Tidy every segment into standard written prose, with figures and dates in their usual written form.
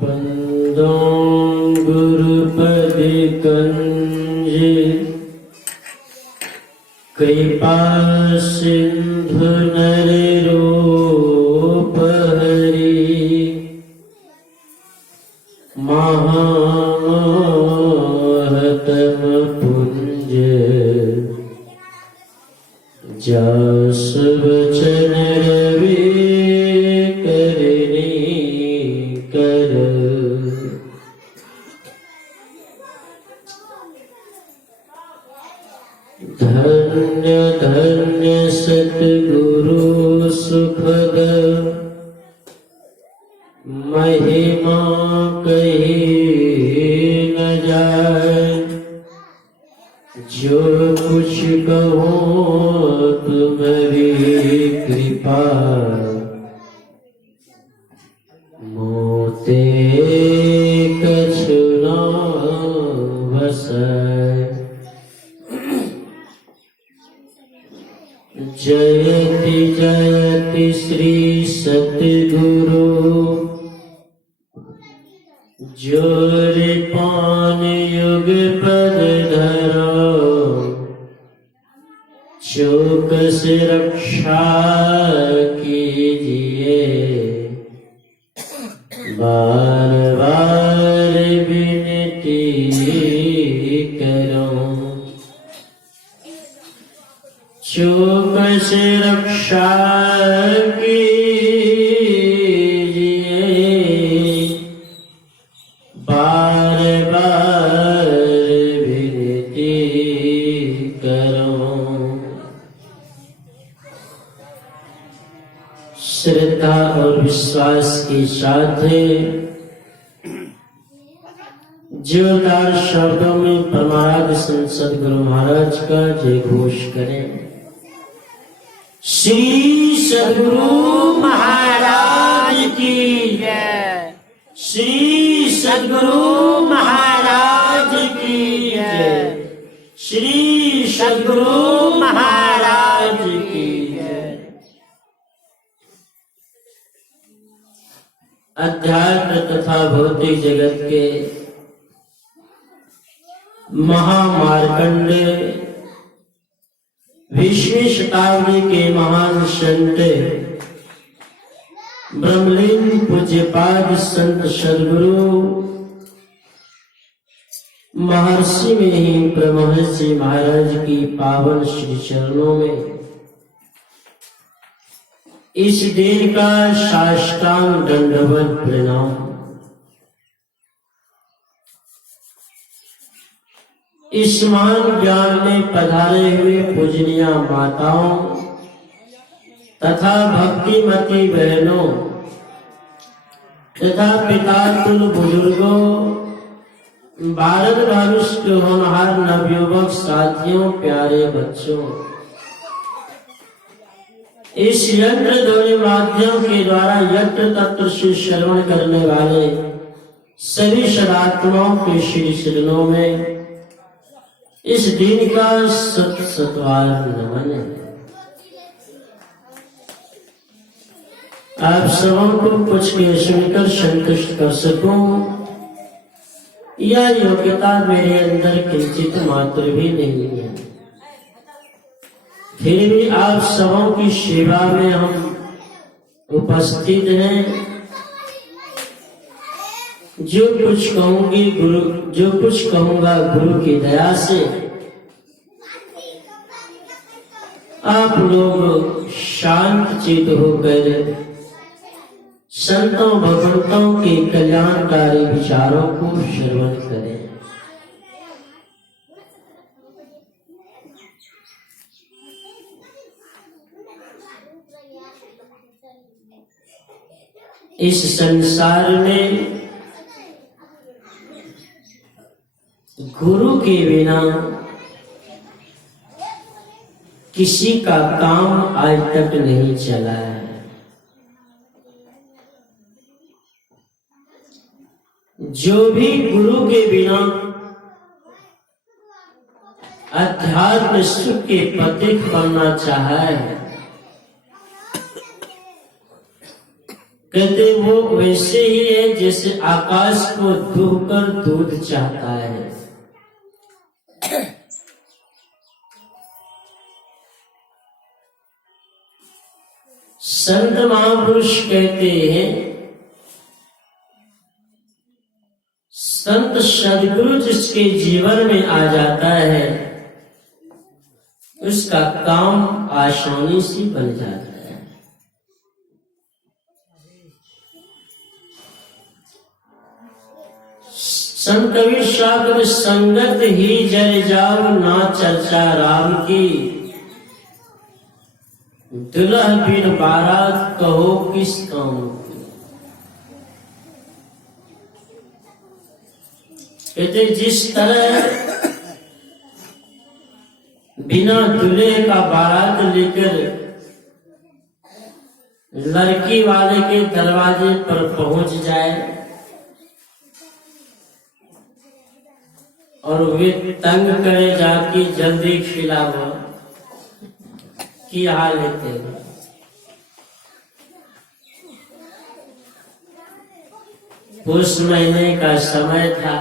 बंदो गुरुपद कंजे कृपा सिंधु नर रूप हरि महातम पुंज जस वचन रवि करनी कर। धन्य धन्य सतगुरु सुखद महिमा कही न जाए। जो कुछ कहो तुम्हारी कृपा मोते कछु न वसै। जयति जयति श्री सतगुरु जोर पान युग पद धरो। चौकस रक्षा कीजिए बार बार विनती करो। चौकस रक्षा कीजिए बार बार विनती करो। श्रद्धा और विश्वास के साथ जोरदार शब्दों में परमाराध्य संत सद्गुरु महाराज का जय घोष करें। श्री सद्गुरु महाराज की जय। श्री सद्गुरु महाराज की जय। श्री सद्गुरु महाराज की जय। अध्यात्म तथा भौतिक जगत के महामार्कंड 20वीं शताब्दी के महान संत ब्रह्मलीन पूज्यपाद संत सद्गुरु महर्षि में ही ब्रह्मर्षि महाराज की पावन श्री चरणों में इस दिन का साष्टांग दंडवत प्रणाम। इस महान ज्ञान में पधारे हुए पूजनीय माताओं तथा भक्तिमती बहनों तथा पिता तुल बुजुर्गों, भारत भानुष के होनहार नवयुवक साथियों, प्यारे बच्चों, इस यंत्र ध्वनि माध्यम के द्वारा यंत्र तत्व से श्रवण करने वाले सभी सदात्माओं के श्री चरणों में इस दिन का सत सतवार नमन है। आप सबों को कुछ के सुनकर संतुष्ट कर सकूं यह योग्यता मेरे अंदर किंचित मात्र भी नहीं है। फिर भी आप सबों की सेवा में हम उपस्थित हैं। जो कुछ कहूंगा गुरु की दया से आप लोग शांत चित्त होकर संतों भगवंतों के कल्याणकारी विचारों को श्रवण करें। इस संसार में गुरु के बिना किसी का काम आज तक नहीं चला है। जो भी गुरु के बिना अध्यात्म सुख के पथिक बनना चाहे, कहते वो वैसे ही है जैसे आकाश को दुहकर दूध चाहता है। संत महापुरुष कहते हैं, संत सदगुरु जिसके जीवन में आ जाता है उसका काम आसानी से बन जाता है। संत कबीर साहब संगत ही जल जाओ ना चर्चा राम की, दुल्हा बिन बारात कहो किस काम की। कहते जिस तरह बिना दूल्हे का बारात लेकर लड़की वाले के दरवाजे पर पहुंच जाए और वे तंग करे जाके जल्दी खिलाओ की हाल लेते हैं। उस महीने का समय था,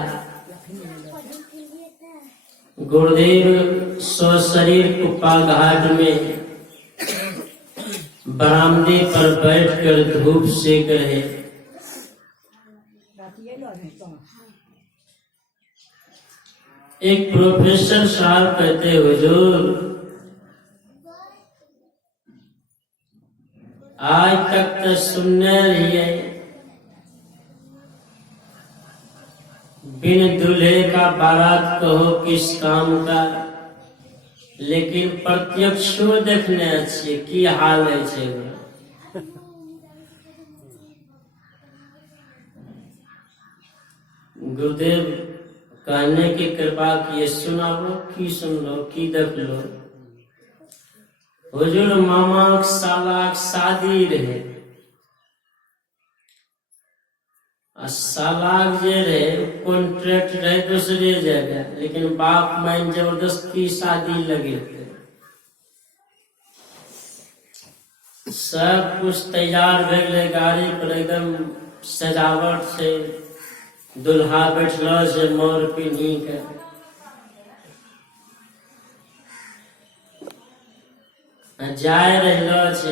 गुरुदेव सशरीर कुप्पा घाट में बरामदे पर बैठकर धूप सेक रहे। एक प्रोफेसर साहब कहते, हुजूर आज तक तो सुनने रही है बिन दूल्हे का बारात कहो किस काम का, लेकिन प्रत्यक्ष देखने अच्छे की हाल है। गुरुदेव कहने की कृपा किए, सुनाओ की सुन लो की देख लो। हुजूर मामा साला शादी रहे, सालाक जे रहे कॉन्ट्रैक्ट रहे दूसरे जगह, लेकिन बाप माइन जबरदस्ती शादी लगे थे। सब कुछ तैयार भेले, गाड़ी पर एकदम सजावट से, दुल्हा बैठल से मोर पिन्ही के। जाए रहलो छे,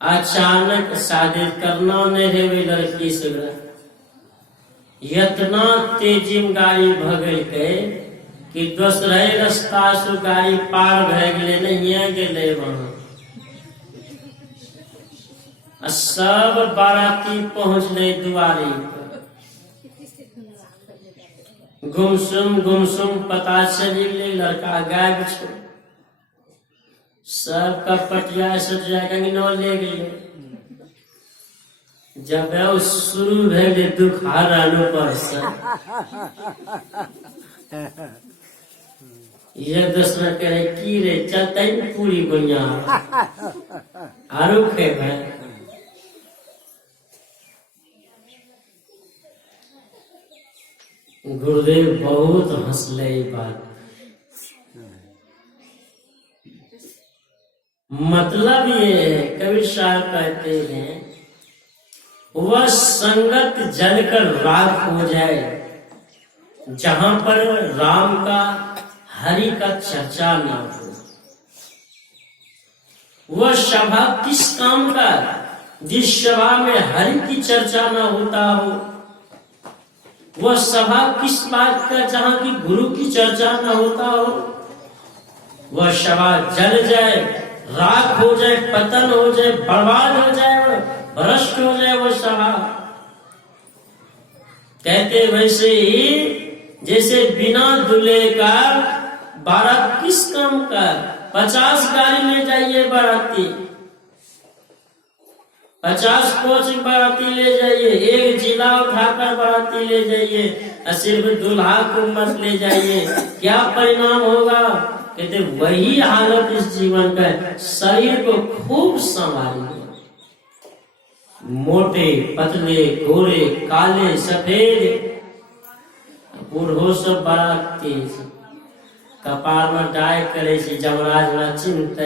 अचानक शादी करना नहीं है लड़की से। इतना तेजी में गाड़ी भगल के कि दूसरे रास्ता से गाड़ी पार भे गए, नहीं गेले वहां। सब बाराती पहुंचले दुआरी पर, गुमसुम पता चली गई लड़का गायब छो। सबका पटिया सटिया कंगनो ले गए। जब शुरू भे दुखार पर से ये दूसरा कहे की रे चलते पूरी बुनिया आरू खे भाई। गुरुदेव बहुत हंसले बात। मतलब ये है, कबीर साहब कहते हैं, वह संगत जलकर राख हो जाए जहां पर राम का हरि का चर्चा न हो। वह सभा किस काम का, जिस सभा में हरि की चर्चा न होता हो। वह सभा किस बात का, जहां की गुरु की चर्चा न होता हो। वह सभा जल जाए, राख हो जाए, पतन हो जाए, बर्बाद हो जाए, भ्रष्ट हो जाए वो सभा। कहते वैसे ही जैसे बिना दूल्हे का बारात किस काम का। 50 गाड़ी ले जाइए बाराती, 50 कोच बाराती ले जाइए, एक जिला उठाकर बाराती ले जाइए, सिर्फ दूल्हा को मत ले जाइए, क्या परिणाम होगा। कहते वही हालत इस जीवन का। शरीर को खूब संभालिए, मोटे पतले गोरे काले सफेद, बूढ़ो सब बड़ा तेज, कपार में डाय करे से जमराज वाला चिंता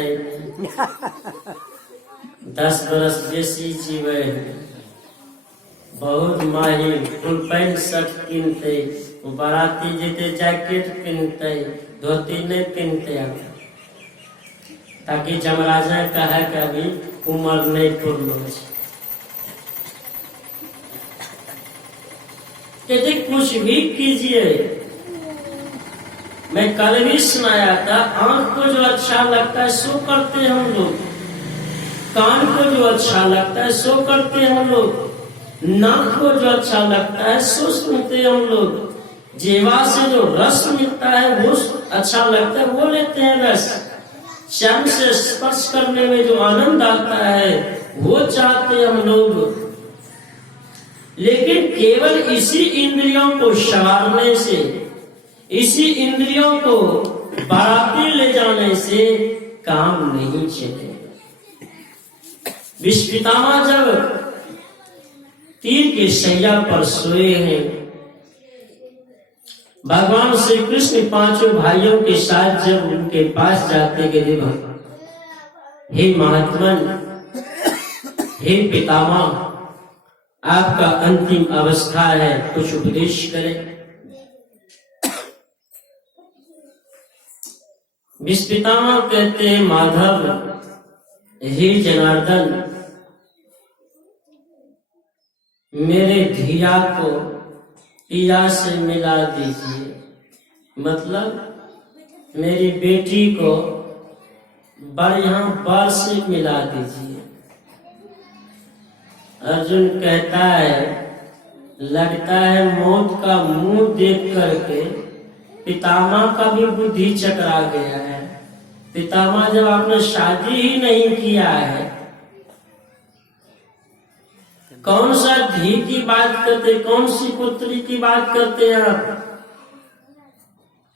10 बरस बेसी जीवे, बहुत माहिर, फुल पैंट शर्ट पिनते, बाराती जेते जैकेट पिनते, धोती नहीं पिनते, ताकि जमराजा कहे कि अभी उम्र नहीं पूर्ण, कहते कुछ भी कीजिए। मैं कल भी सुनाया था, आंख को जो अच्छा लगता है सो करते हैं हम लोग, कान को जो अच्छा लगता है सो करते हैं हम लोग, नाक को जो अच्छा लगता है सो सुनते हैं हम लोग, जीवा से जो रस मिलता है वो अच्छा लगता है वो लेते हैं रस, चर्म से स्पर्श करने में जो आनंद आता है वो चाहते हैं हम लोग। लेकिन केवल इसी इंद्रियों को संवारने से, इसी इंद्रियों को बाराती ले जाने से काम नहीं चलेगा। भीष्म पितामह जब तीर के शैया पर सोए हैं, भगवान श्री कृष्ण पांचों भाइयों के साथ जब उनके पास जाते कि हे महात्मन, हे पितामह, आपका अंतिम अवस्था है, कुछ उपदेश करें। भीष्म पितामह कहते हैं, माधव, हे जनार्दन, मेरे धिया को पिया से मिला दीजिए, मतलब मेरी बेटी को बढ़िया बर से मिला दीजिए। अर्जुन कहता है, लगता है मौत का मुंह देख करके पितामह का भी बुद्धि चकरा गया है। पितामह, जब आपने शादी ही नहीं किया है, कौन सा धी की बात करते, कौन सी पुत्री की बात करते हैं आप?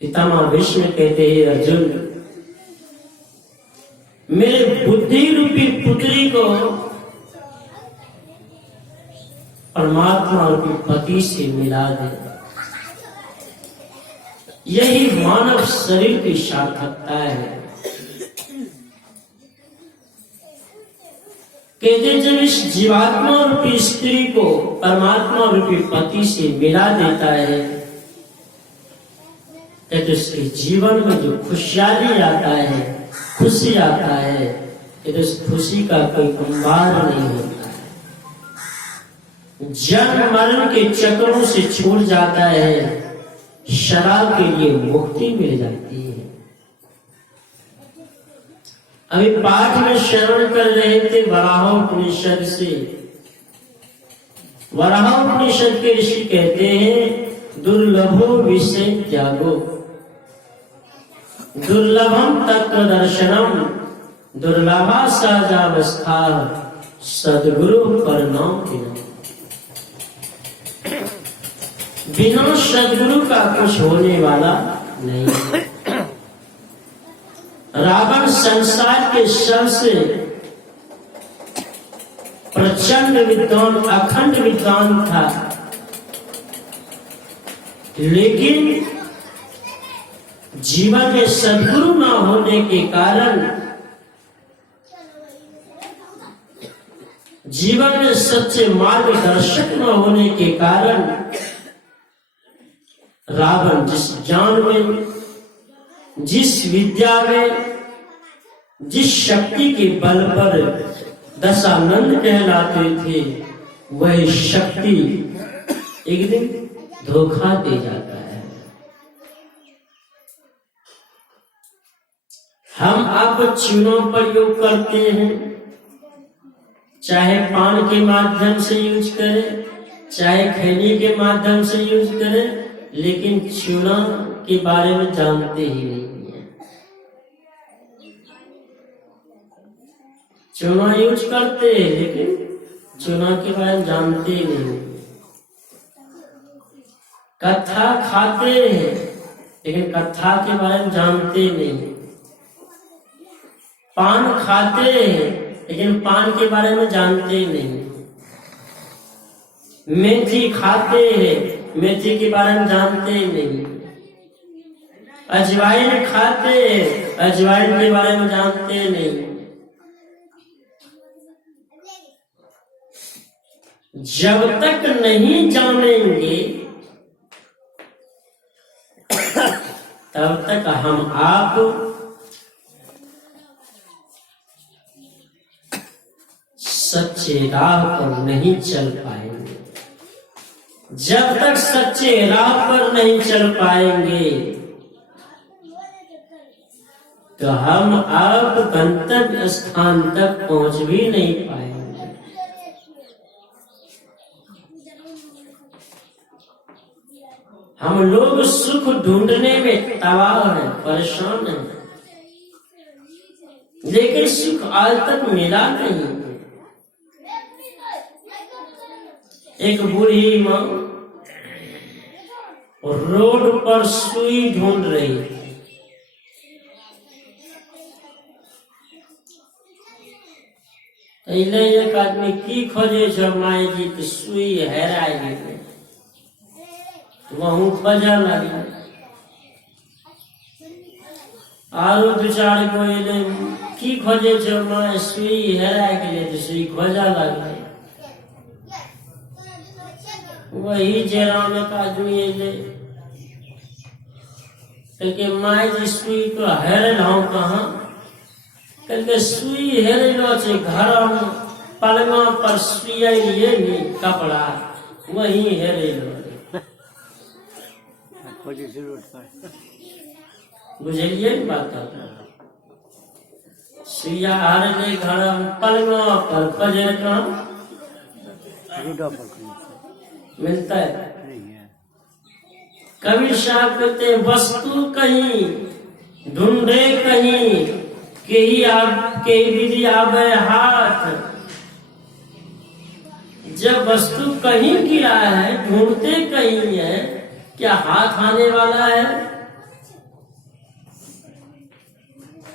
पितामह भीष्म कहते हैं, अर्जुन, मेरे बुद्धि रूपी पुत्री को परमात्मा रूपी पति से मिला दे। यही मानव शरीर की सार्थकता है। कहते जब इस जीवात्मा रूपी स्त्री को परमात्मा रूपी पति से मिला देता है, कहते उसके जीवन में जो खुशहाली आता है, खुशी आता है, कहते उस खुशी का कोई अंबार नहीं होता है। जन्म मरण के चक्रों से छूट जाता है, शराब के लिए मुक्ति मिल जाती है। अभी पाठ में श्रवण कर रहे थे वराहोपनिषद से। वराहोपनिषद के ऋषि कहते हैं, दुर्लभो विषय त्यागो, दुर्लभम तत्व दर्शनम, दुर्लभा सहजावस्था, सद्गुरु परनाम बिना। बिना सद्गुरु का कुछ होने वाला नहीं है। रावण संसार के सबसे प्रचंड विद्वान, अखंड विद्वान था, लेकिन जीवन में सद्गुरु न होने के कारण, जीवन में सच्चे मार्गदर्शक न होने के कारण, रावण जिस ज्ञान में, जिस विद्या में, जिस शक्ति के बल पर दशानंद कहलाते थे, वही शक्ति एक दिन धोखा दे जाता है। हम आप चूनों पर योग करते हैं, चाहे पान के माध्यम से यूज करें, चाहे खैनी के माध्यम से यूज करें, लेकिन चूना के बारे में जानते ही नहीं है। चूना यूज करते हैं, लेकिन चूना के बारे में जानते ही नहीं। कथा खाते हैं, लेकिन कथा के बारे में जानते नहीं। पान खाते हैं, लेकिन पान के बारे में जानते नहीं। मेथी खाते हैं, मेथी के बारे में जानते नहीं। अजवाइन खाते हैं, अजवाइन के बारे में जानते नहीं। जब तक नहीं जानेंगे तब तक हम आप सच्चे राह पर नहीं चल पाएंगे। जब तक सच्चे राह पर नहीं चल पाएंगे तो हम आप गंतव्य स्थान तक पहुंच भी नहीं पाएंगे। हम लोग सुख ढूंढने में तबाह हैं, परेशान हैं, लेकिन सुख आज तक मिला नहीं। एक बूढ़ी माँ रोड पर सुई ढूंढ रही है। एक आदमी की खोजे छ माए जी तो सुई हेरा गई, वहू बजा लगी। आरो दू चार गो की खोजे छ माए सुई हेरा गई तो सुई खोजा लगी। वही जयराम एक आदमी अले कहके माए जी सुई तो हेरल हूँ कहाँ? कहके सुई हेरलो छे घर में पलंगा पर सुइये नी कपड़ा वही हेरलो। बुझलिए बात? सुइया हारले घर में पलंगा पर बजे कहाँ मिलता है? कबीर साहब कहते वस्तु कहीं ढूंढे कहीं के विधि आवे हाथ। जब वस्तु कहीं गिरा है ढूंढते कहीं है, क्या हाथ आने वाला है?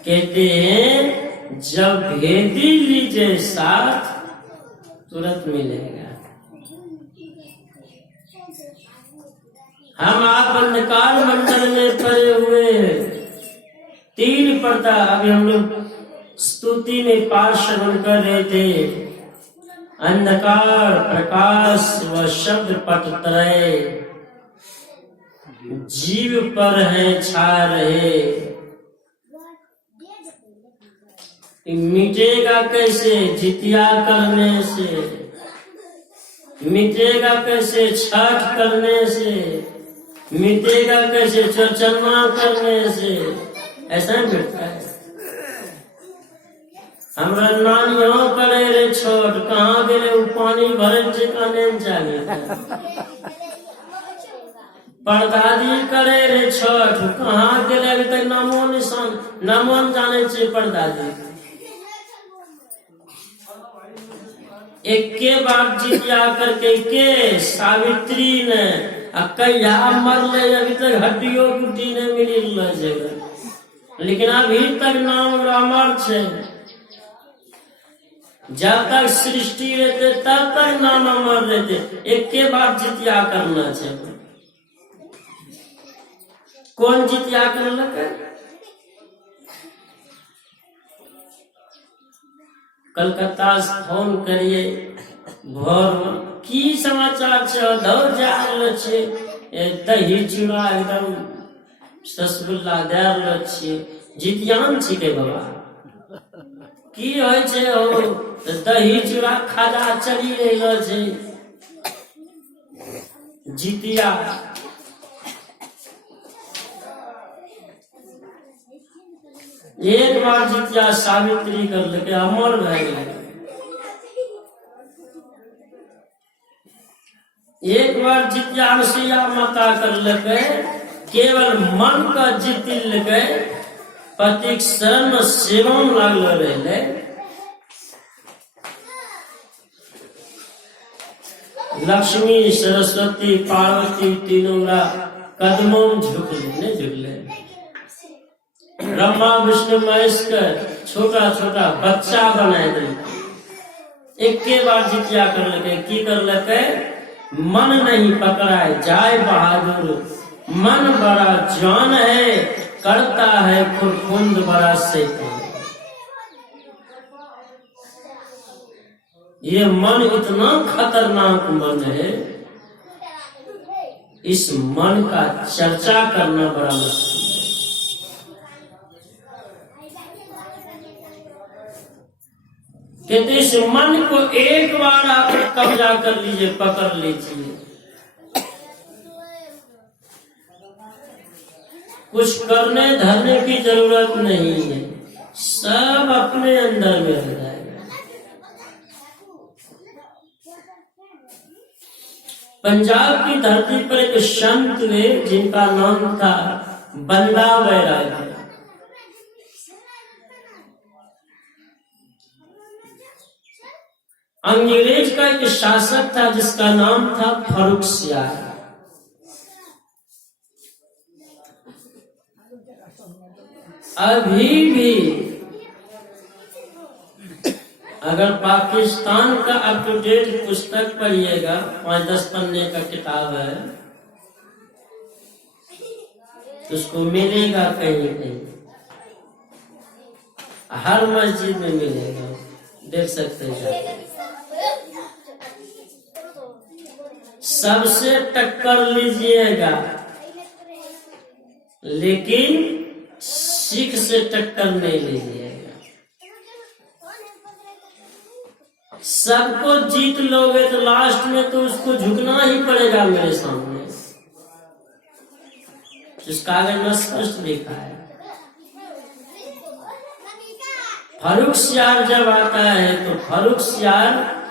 कहते हैं जब भेदी लीजिए साथ तुरंत मिलेगा। हम आप अंधकार मंडल में पड़े हुए हैं। 3 पर्दा अभी हम लोग स्तुति में पाठ श्रवण कर रहे थे। अंधकार प्रकाश व शब्द पट त्रय जीव पर है छा रहे। मिटेगा कैसे? जितिया करने से। मिटेगा कैसे? छठ करने से। मिटेगा कैसे? चौचन्मा करने से। ऐसा मिटता है। हमरा नानियों करे रे छोट कहाँ गेले उ पानी भरे ठिकाने चाहिए। परदादी करे रे छोट कहाँ गेले अभी तक नामो निशान नामो जाने छे परदादी। एक के बाप जितिया करके के सावित्री ने कहिया मरले अभी तक हड्डियों कुटी ने मिली जगह, लेकिन अभी तक नाम रामर छे। जब तक सृष्टि रहते तब तक नाम अमर रहते। एक के बाद जितिया करना चाहिए। कौन जितिया कर लगे? कलकत्ता से फोन करिए भोर की समाचार छे? दौड़ जा रहल छे, दही चूड़ा एकदम रसगुल्ला दे रहल छे। जितियान छिके बाबा की होय छे? ओ दही चूड़ा खाजा चली रहल छे। जितिया एक बार जितिया सावित्री कर लेके अमर भए गेल। एक बार जितिया अनुसुईया माता कर लेके केवल मन का जीत लेके पति शरण सेवा में लागल रहे। लक्ष्मी सरस्वती पार्वती तीनों कदमों में झुकले। ब्रह्मा विष्णु महेश का छोटा छोटा बच्चा बनाए दे। एक के बार जितिया कर लगे की कर लगे? मन नहीं पकड़ाए जाए बहादुर। मन बड़ा जान है करता है खुरखुंद बड़ा शैतान। ये मन इतना खतरनाक मन है, इस मन का चर्चा करना बड़ा मुश्किल है। कहते इस मन को एक बार आप कब्जा कर लीजिए, पकड़ लीजिए, कुछ करने धरने की जरूरत नहीं है, सब अपने अंदर में रह जाएगा। पंजाब की धरती पर एक संत हुए जिनका नाम था बंदा बैरागी। अंग्रेज का एक शासक था जिसका नाम था फर्रुखसियार। अभी भी अगर पाकिस्तान का अप टू डेट पुस्तक पढ़िएगा, 5-10 पन्ने का किताब है, तो उसको मिलेगा कहीं कहीं, हर मस्जिद में मिलेगा, देख सकते हैं। सबसे टक्कर लीजिएगा, लेकिन सिख से टक्कर नहीं लीजिएगा। सबको जीत लोगे तो लास्ट में तो उसको झुकना ही पड़ेगा मेरे सामने। इस कागज में स्पष्ट लिखा है। फर्रुखसियार जब आता है तो फर्रुखसियार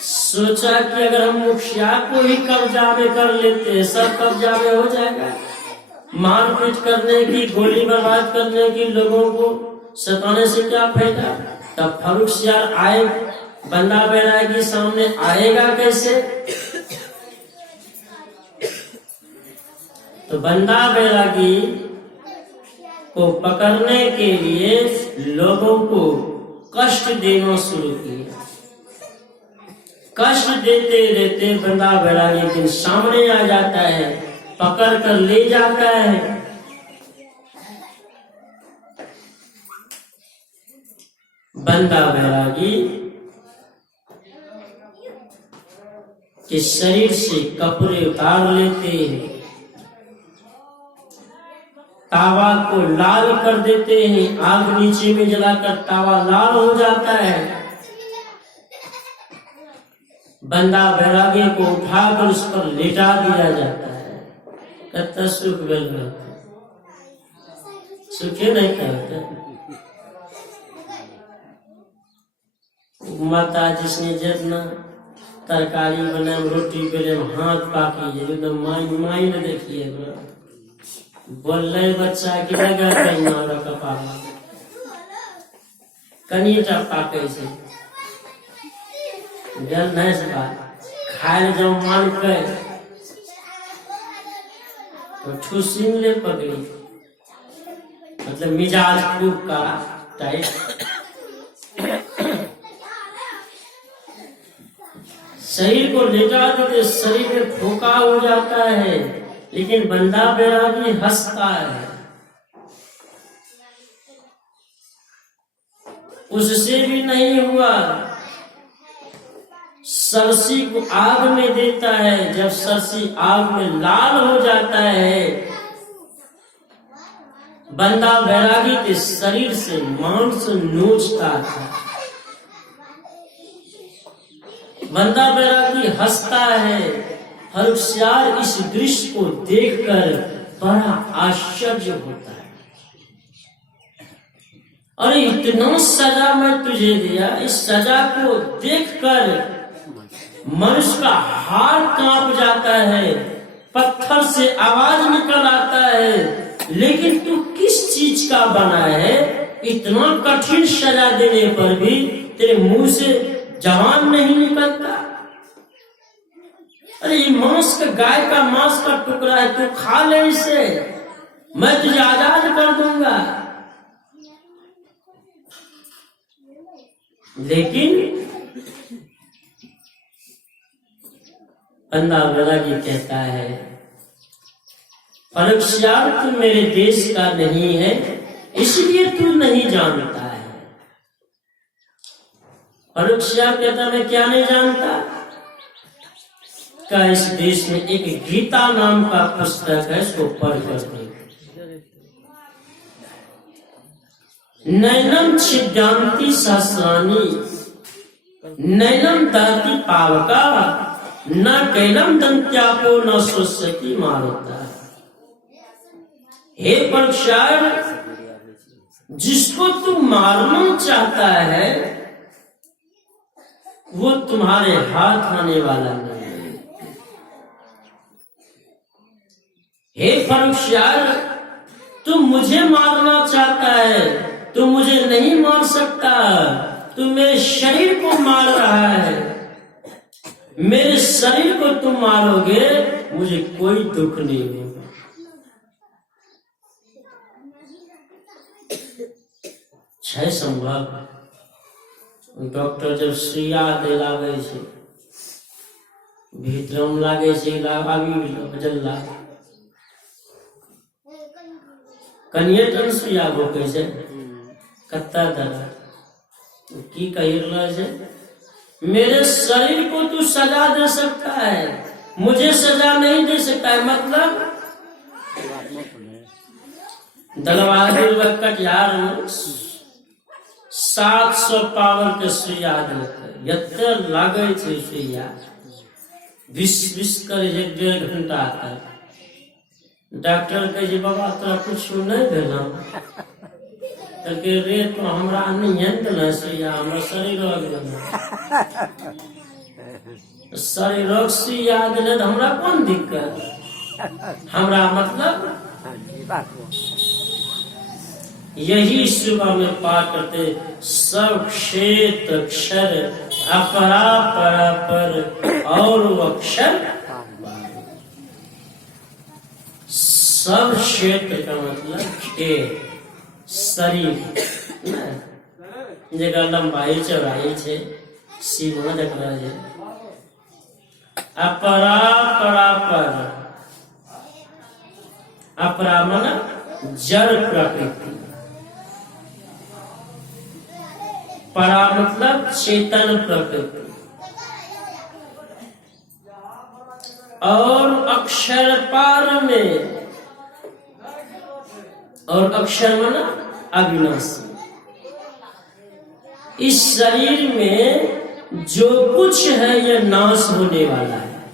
सोचा कि अगर हम मुखिया को ही कब्जा में कर लेते हैं, सब कब्जा में हो जाएगा। मारपीट करने की, गोली बर्बाद करने की, लोगों को सताने से क्या फायदा। तब फर्रुखसियार आए, बंदा बैरागी सामने आएगा कैसे? तो बंदा बैरागी को पकड़ने के लिए लोगों को कष्ट देना शुरू किया। कष्ट देते देते बंदा बैरागी एक दिन सामने आ जाता है, पकड़ कर ले जाता है। बंदा बैरागी के शरीर से कपड़े उतार लेते हैं, तावा को लाल कर देते हैं, आग नीचे में जलाकर तावा लाल हो जाता है। बंदा बैरागी को उठाकर उस पर लेटा दिया जाता है। कहता सुख मिल रहा, सुखे नहीं कहते। माता जिसने जितना तरकारी बना, रोटी बेले, हाथ पाकी, एकदम माई ने देखिए बोल रहे बच्चा की लगा कहीं मारा कपाल कनिया पाके से जल नहीं सका खाए जब मान कर तो ठुसिन ले पकड़ी, मतलब मिजाज खूब का टाइट। शरीर को लेटा देते, शरीर में फोका हो जाता है, लेकिन बंदा बैरागी हंसता है। उससे भी नहीं हुआ, सरसी को आग में देता है। जब सरसी आग में लाल हो जाता है, बंदा बैरागी के शरीर से मांस नोचता था। बंदा बैरागी हंसता है। फर्रुखसियार इस दृश्य को देखकर बड़ा आश्चर्य होता है। अरे इतना सजा मैं तुझे दिया, इस सजा को देखकर मनुष्य का हाथ कांप जाता है, पत्थर से आवाज निकल आता है, लेकिन तू किस चीज का बना है? इतना कठिन सजा देने पर भी तेरे मुंह से जवान नहीं निकलता। अरे ये मांस का, गाय का मांस का टुकड़ा है, तू खा ले इसे, मैं तुझे आजाद कर दूंगा। लेकिन बंदा बैरागी कहता है, फर्रुखसियार तू मेरे देश का नहीं है, इसलिए तू नहीं जानता है। परीक्षा कहता मैं क्या नहीं जानता, क्या इस देश में एक गीता नाम का पुस्तक है, इसको पढ़ कर देखो। नैनम छिद्यांति सहस्राणि नैनम दहति पावका न कैलम दंत्यापो न स्वस्यति मारुता। हे परीक्षार्थ, जिसको तू मारना चाहता है वो तुम्हारे हाथ आने वाला नहीं। हे परीक्षार्थ, तू मुझे मारना चाहता है, तू मुझे नहीं मार सकता, तू मेरे शरीर को मार रहा है। मेरे शरीर को तुम मारोगे, मुझे कोई दुख नहीं होगा। छै संभव। डॉक्टर जब सुइया दिलावे छै, भीतर लागे छै आगी जल्ला, कनिए टन सुइया भोके छै, कत्ता दर्द की कही रहल छै। मेरे शरीर को तू सजा दे सकता है, मुझे सजा नहीं दे सकता है। मतलब दलवार कटिहार में 700 पावर के सुइया देलकै, एते लागे छै सुइया, विष करे 1.5 घंटा तक। डॉक्टर कहे बाबा तोरा कुछ नहीं भेल, रे तो हमरा नहीं देना सुइया, हमरा शरीर शरीर सुइया दिले तो हमरा कौन दिक्कत, हमरा मतलब यही सुबह में पाठ करते, सब क्षेत्र अक्षर अपरा परापर और वो अक्षर, सब क्षेत्र का मतलब खेत शरीर जगह लंबाई चौड़ाई है, सीमा जकरा है। अपरा परापर, अपरा मन जड़ प्रकृति, परा मतलब चेतन प्रकृति, और अक्षर पार में, और अक्षर माना अविनाशी। इस शरीर में जो कुछ है यह नाश होने वाला है,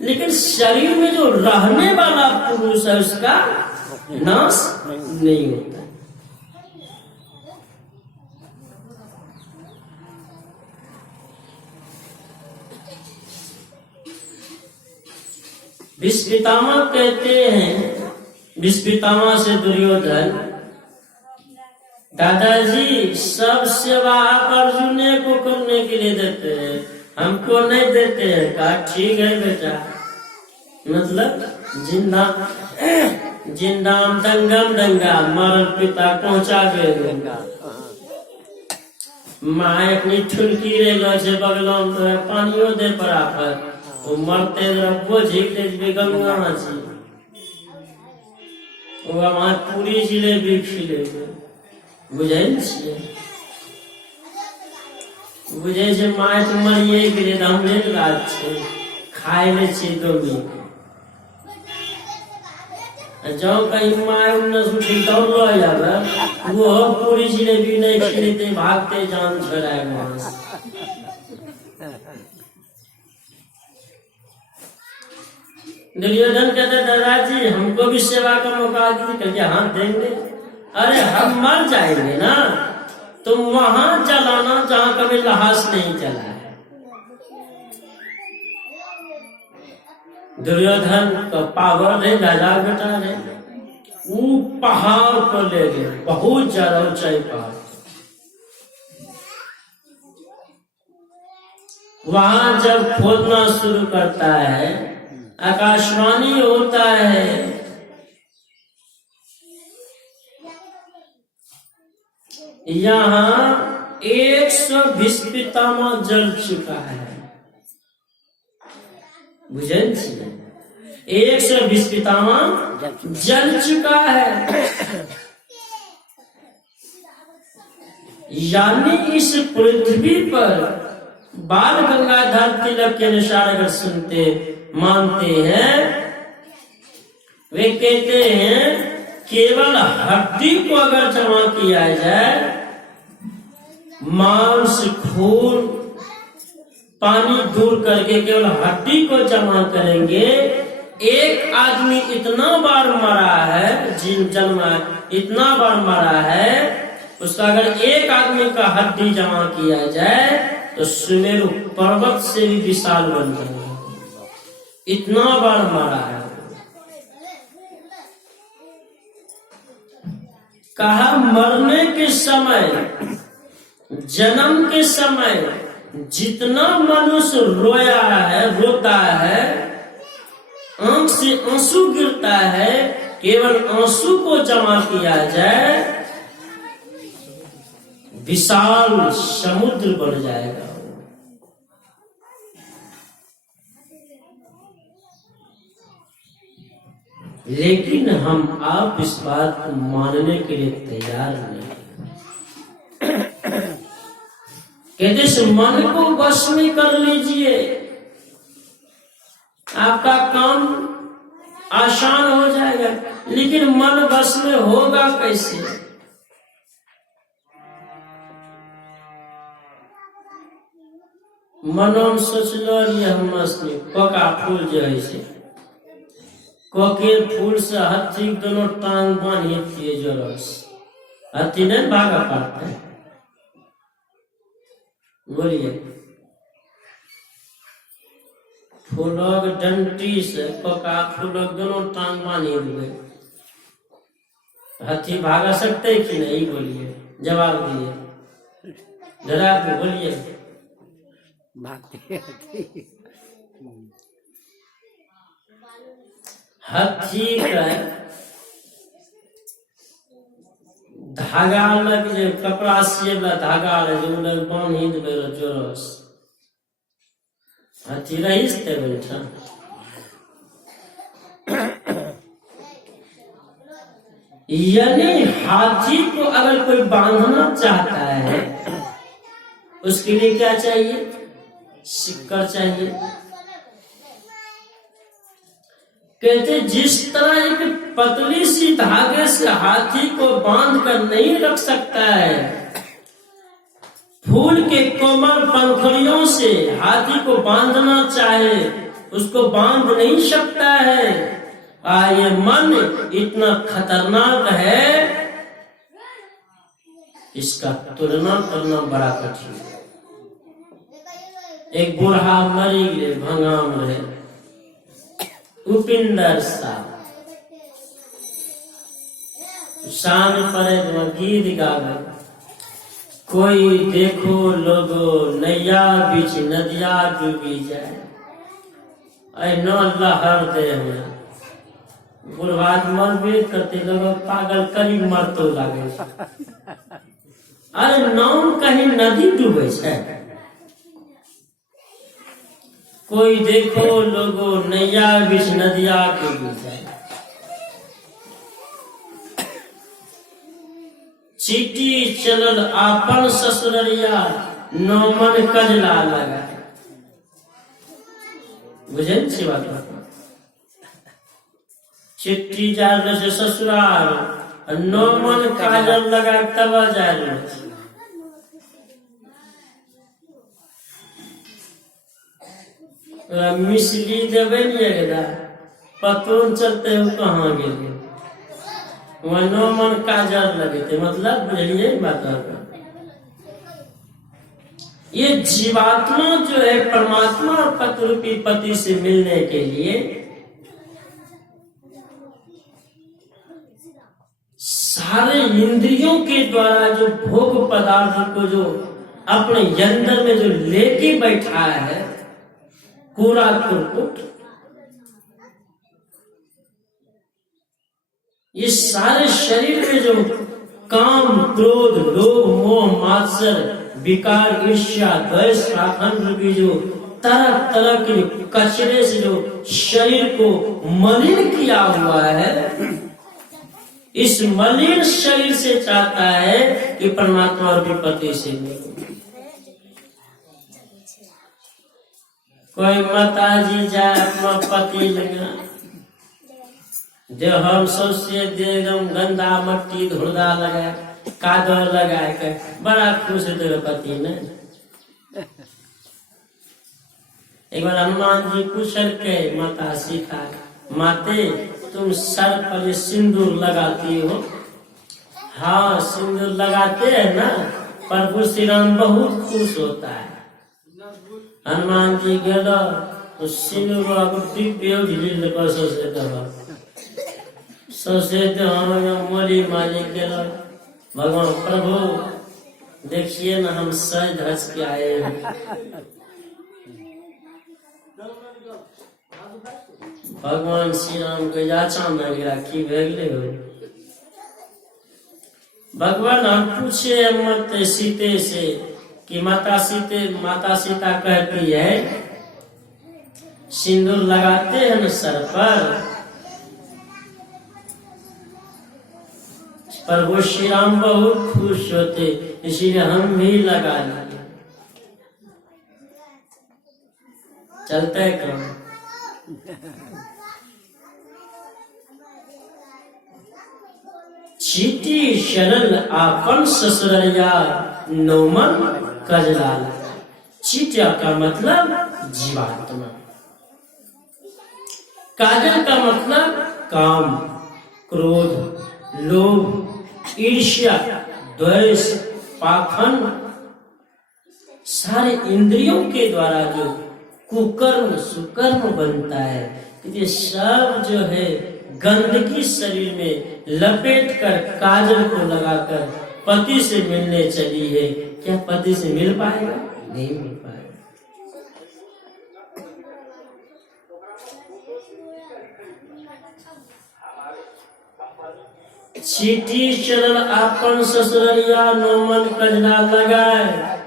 लेकिन शरीर में जो रहने वाला पुरुष है उसका नाश नहीं होता। भीष्म पितामह कहते हैं, भीष्म पितामह से दुर्योधन, दादाजी सब सेवा आप अर्जुन को करने के लिए देते हैं, हमको नहीं देते हैं। कहा ठीक है बेटा, मतलब जिंदाम दंगम दंगा, मरण पिता पहुंचा गए गंगा। माँ अपनी ठुलकी रेलो से बगलों में पानियों दे बराबर, तो मरते रखो झीक दे गंगा माछी, वो हमारे पूरी जिलेबी खिलेबे, बुझे बुझे से माँ तो मरिए गेले, हमरे रात से खाए ले छी दोमी। जो कहीं माँ उन्नस उठी दौड़ जावे, वो पूरी जिलेबी नहीं खिलते, भागते जान छोड़ाए वहां। दुर्योधन कहते दादाजी हमको भी सेवा का मौका दीजिए। कहते हाँ देंगे। अरे हम मर जाएंगे ना, तुम वहां चलाना जहां कभी लहास नहीं चला है। दुर्योधन का पावर है, राजा बेटा है, वो पहाड़ पर ले गए, बहुत ज्यादा ऊंचाई पहाड़। वहां जब खोदना शुरू करता है, आकाशवाणी होता है, यहाँ 120 पितामह जल चुका है। बुझे 120 पितामह जल चुका है। यानी इस पृथ्वी पर बाल गंगाधर तिलक के अनुसार अगर सुनते मानते हैं, वे कहते हैं केवल हड्डी को अगर जमा किया जाए, मांस खून पानी दूर करके केवल हड्डी को जमा करेंगे, एक आदमी इतना बार मरा है, जन्मा इतना बार मरा है, उसका अगर एक आदमी का हड्डी जमा किया जाए तो सुमेरु पर्वत से भी विशाल बन जाएगा, इतना बार मरा है। कहा मरने के समय, जन्म के समय जितना मनुष्य रोया है, रोता है, आंख से आंसू गिरता है, केवल आंसू को जमा किया जाए, विशाल समुद्र बन जाएगा। लेकिन हम आप इस बात को मानने के लिए तैयार नहीं। कहते इस मन को वश में कर लीजिए, आपका काम आसान हो जाएगा। लेकिन मन वश में होगा कैसे? मनों सोच लो, ये हम कोका फूल जो है से कोके फूल से हाथी दोनों टांग बांधिए जोरस, हाथी नहीं भागा पाता है। बोलिए, फूलों डंटी से कोका फूलों दोनों टांग बांधे हुए, हाथी भागा सकते कि नहीं? बोलिए, जवाब दिए, जरा बोलिए। हाथी का धागा लग जे कपड़ा सिएला धागा जो लग बांधी देबे जोरस, हाथी रहीस ते बैठा। यानी हाथी को अगर कोई बांधना चाहता है, उसके लिए क्या चाहिए? सिक्कर चाहिए। कहते जिस तरह एक पतली सी धागे से हाथी को बांध कर नहीं रख सकता है, फूल के कोमल पंखुड़ियों से हाथी को बांधना चाहे उसको बांध नहीं सकता है। ये मन इतना खतरनाक है, इसका तुलना करना बड़ा कठिन है। एक बूढ़ा मरी गए भंगाम रहे, उपिंदर साहब शाम पड़े तो गीत गावे, कोई देखो लोगो नैया बीच नदिया डूबी जाए, न लहर दे में बुढ़ाद मर भी करते लोग पागल करीब मर तो लगे। अरे नाम कहीं नदी डूबे है, कोई देखो लोगो नैया बीच नदिया डूबी जाए। चीटी चलल आपन ससुररिया, नौमन कजला लगा। बुझे छी बात? चिट्ठी जा रहे ससुराल, नौमन काजल लगा तब जा रहे। मिसली देवे नहीं, पतो चलते हो कहाँ गए, मन काजल लगे थे। मतलब बुझलिए बात का, ये जीवात्मा जो है परमात्मा और पति रूपी पति से मिलने के लिए सारे इंद्रियों के द्वारा जो भोग पदार्थ को जो अपने अंदर में जो लेके बैठा है, पूरा कुरकुट, ये सारे शरीर में जो काम क्रोध लोभ मोह मात्सर विकार ईर्ष्या द्वेष पाखंड की जो तरह तरह के कचरे से जो शरीर को मलिन किया हुआ है, इस मलिन शरीर से चाहता है कि परमात्मा और विपत्ति से मिले। कोई माताजी जाए अपना पति लगा, जो हम सोचे दे एकदम गंदा मट्टी धुरदा लगाए, कादर लगाए के बड़ा खुश है पति ने। एक बार हनुमान जी पूछल के माता सीता, माते तुम सर पर ये सिंदूर लगाती हो? हाँ सिंदूर लगाते हैं ना, प्रभु श्री राम बहुत खुश होता है। हनुमान जी गेलो तो सिंदूर को दिव्य ढील कर सोचे तो हम मोली माली गेलो, भगवान प्रभु देखिए ना हम सज धज के आए हैं। भगवान श्री राम के याचा में गिरा की भेगले हो। भगवान हम पूछे मत सीते से कि माता सीता कहती है सिंदूर लगाते हैं न सर पर, प्रभु श्री राम बहुत खुश होते, इसीलिए हम भी लगा लिए। चलते कौन? चीटी शरल आपन ससुररिया नोमन कजलाल। चीटिया का मतलब जीवात्मा, काजल का मतलब काम, क्रोध, लोभ, ईर्ष्या, द्वेष, पाखंड, सारे इंद्रियों के द्वारा जो कुकर्म सुकर्म बनता है, ये सब जो है गंदगी शरीर में लपेट कर काजल को लगाकर पति से मिलने चली है। क्या पति से मिल पाएगा? नहीं मिल पाएगा। चीटी चलल आपन ससुररिया नोमन कजला लगाए।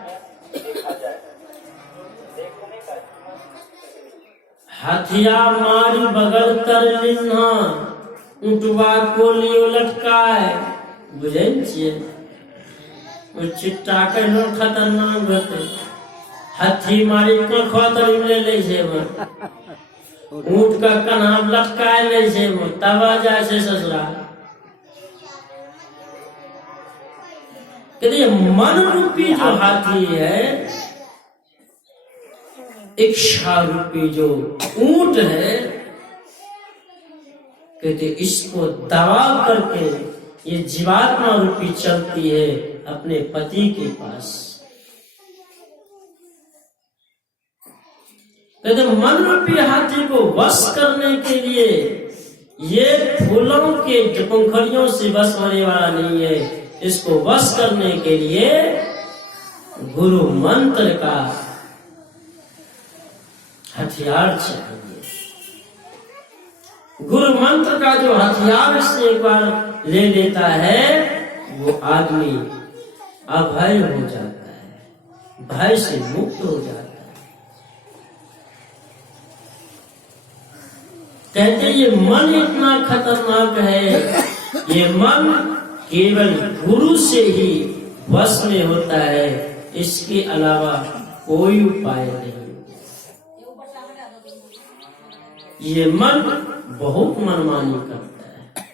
हथिया मारी बगल तर लिन्हा ऊँटवा को लियो लटकाए। बुझे छिए चिट्टा के नो खतरनाक होते। हाथी मारी को खतर ले ले छे, ऊँट का कन्हा लटकाए ले छे, तब जाए छे ससुराल। कहते मन रूपी जो हाथी है, इच्छा रूपी जो ऊंट है, कहते इसको दबा करके ये जीवात्मा रूपी चलती है अपने पति के पास। कहते मन रूपी हाथी को वश करने के लिए ये फूलों के पंखड़ियों से वश होने वाला नहीं है। इसको वश करने के लिए गुरु मंत्र का हथियार चाहिए। गुरु मंत्र का जो हथियार से एक बार ले लेता है, वो आदमी अभय हो जाता है, भय से मुक्त हो जाता है। कहते ये मन इतना खतरनाक है, ये मन केवल गुरु से ही वश में होता है, इसके अलावा कोई उपाय नहीं। ये मन बहुत मनमानी करता है,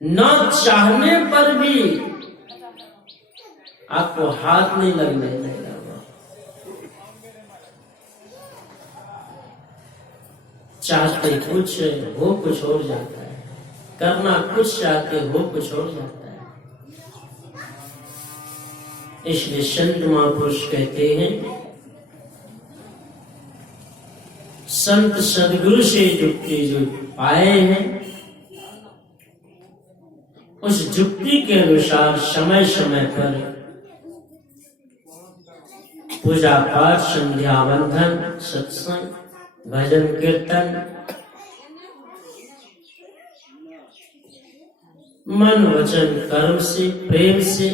न चाहने पर भी आपको हाथ नहीं लगने देगा। चाहते कुछ हो कुछ और जाता है, करना कुछ चाहते हो कुछ और जाता है। इसलिए संत महापुरुष कहते हैं, संत सदगुरु से जुक्ति जो पाए हैं, उस जुक्ति के अनुसार समय समय पर पूजा पाठ, संध्या वंदन, सत्संग, भजन कीर्तन, मन वचन कर्म से प्रेम से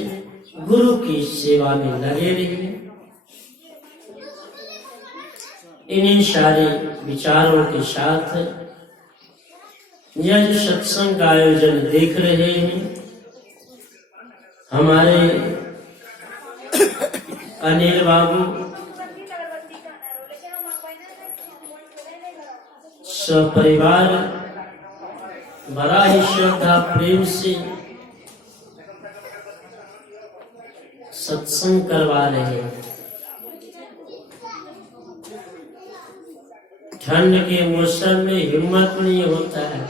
गुरु की सेवा में लगे रहिए। इन्हीं सारे विचारों के साथ यह जो सत्संग का आयोजन देख रहे हैं, हमारे अनिल बाबू सपरिवार बड़ा ही श्रद्धा प्रेम से सत्संग करवा रहे हैं। ठंड के मौसम में हिम्मत नहीं होता है,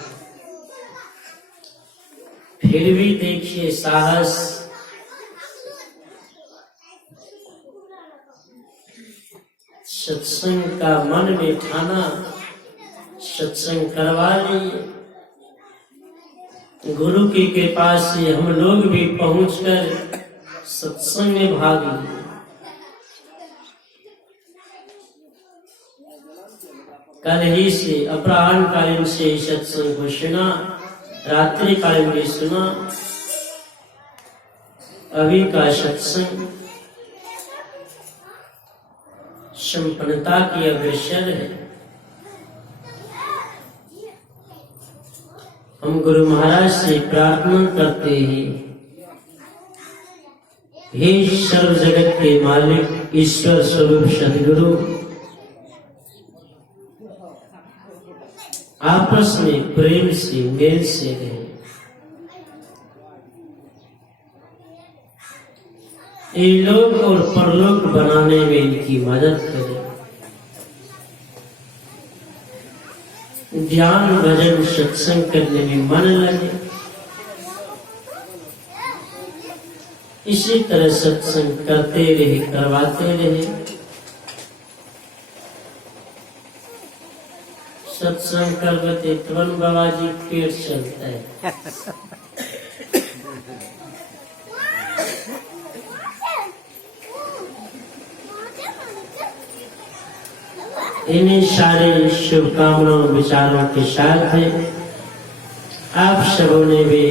फिर भी देखिए साहस, सत्संग का मन में ठाना, सत्संग करवा लिए। गुरु की कृपा से हम लोग भी पहुंचकर सत्संग में भाग लिए। कल ही से अपराह्न कालीन से सत्संग को सुना, रात्रि कालीन भी सुना। अभी का सत्संग संपन्नता की अग्रसर है। हम गुरु महाराज से प्रार्थना करते हैं, हे सर्व जगत के मालिक ईश्वर स्वरूप सदगुरु, आपस में प्रेम से मेल से रहे। लोक और परलोक बनाने में इनकी मदद करें। ध्यान भजन सत्संग करने में मन लगे। इसी तरह सत्संग करते रहे, करवाते रहे। सत्संग करते तुरंत बाबा जी पेट चलता है। इन्हीं सारे शुभकामनाओं विचारों के साथ आप सबों ने भी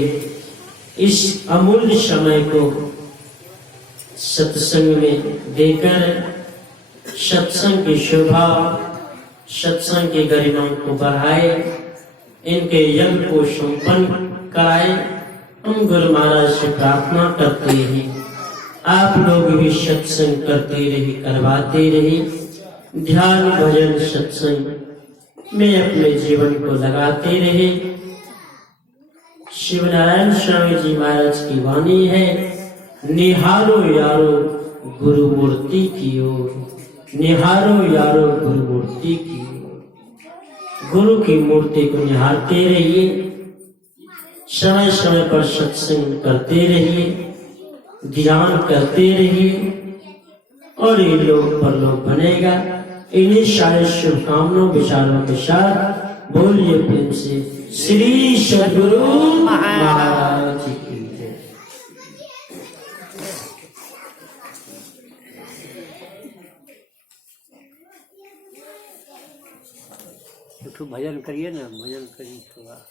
इस अमूल्य समय को सत्संग में देकर सत्संग की शोभा, सत्संग की गरिमा को बढ़ाए, इनके यज्ञ को संपन्न कराए। हम गुरु महाराज से प्रार्थना करते हैं, आप लोग भी सत्संग करते रहे, करवाते रहे। ध्यान भजन सत्संग में अपने जीवन को लगाते रहे। शिव नारायण स्वामी जी महाराज की वाणी है, निहारो यारो गुरु मूर्ति की ओर, निहारो यारो गुरु मूर्ति की ओर। गुरु की मूर्ति को निहारते रहिए, समय समय पर सत्संग करते रहिए, ध्यान करते रहिए और ये लोक परलोक बनेगा। इन्हीं सारे शुभकामनाओं विचारों के साथ बोलिए प्रेम से श्री सद्गुरु महाराज की जय। तो भजन करिए ना, भजन करिए थोड़ा।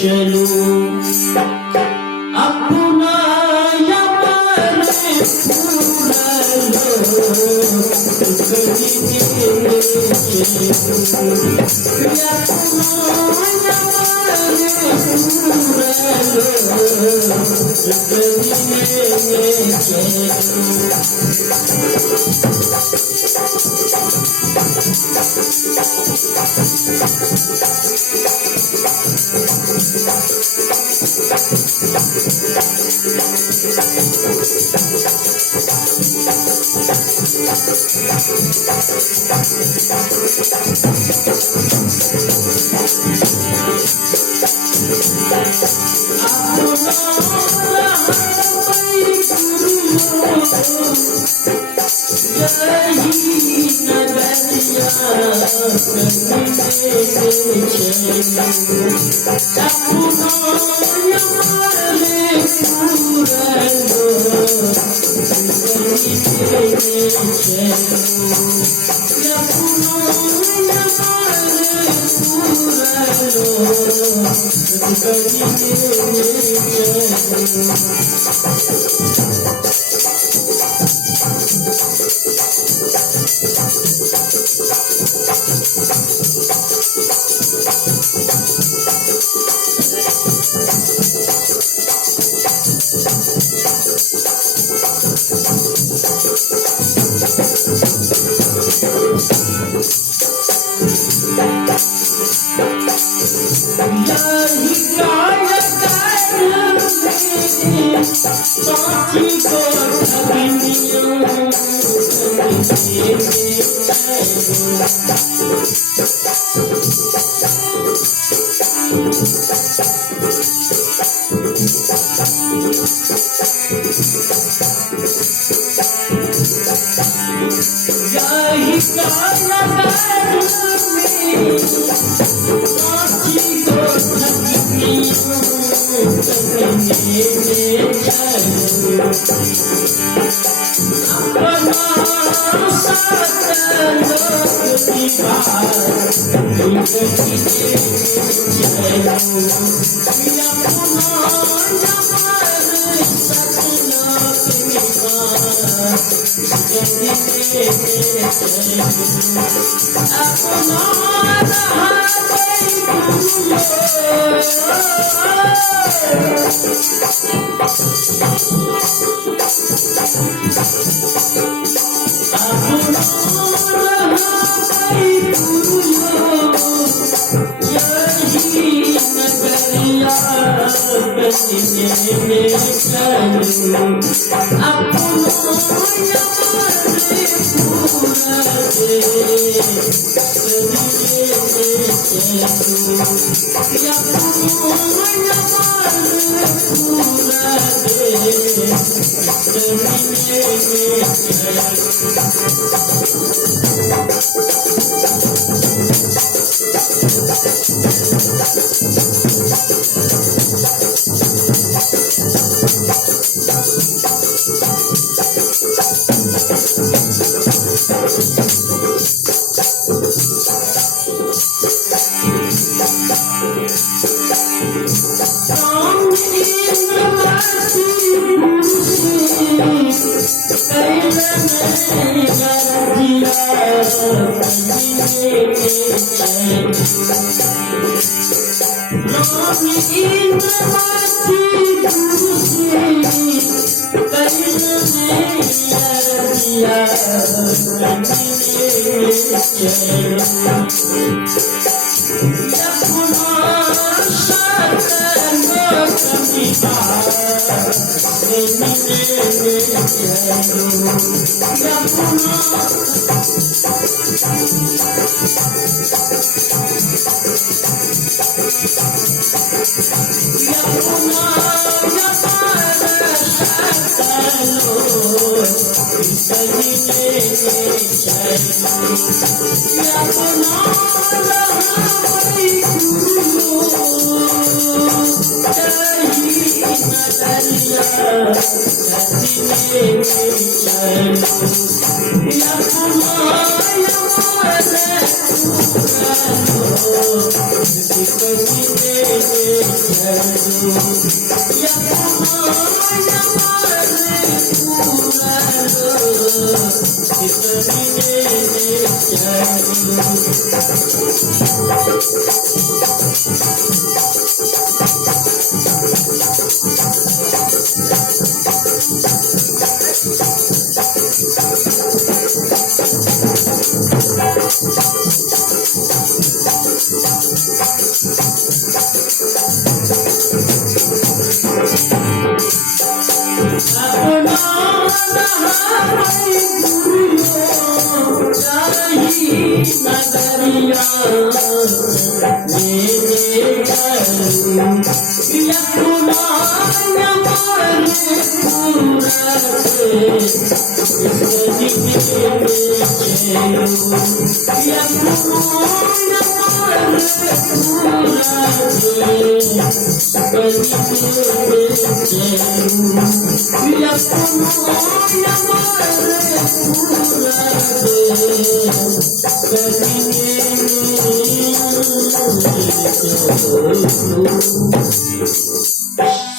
चलू अपना यमन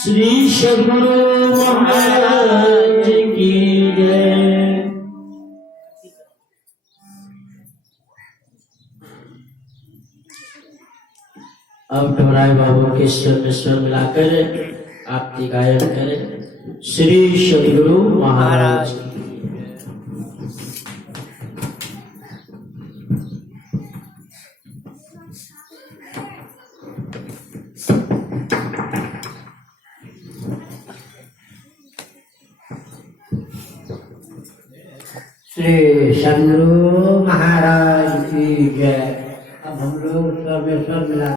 श्री सद्गुरु महाराज की जय। अब डोराय बाबू के स्वर में स्वर मिलाकर आपकी गायन करें। श्री सद्गुरु महाराज की श्री सद्गुरु महाराज की जय। अब हम लोग सब में सब मिला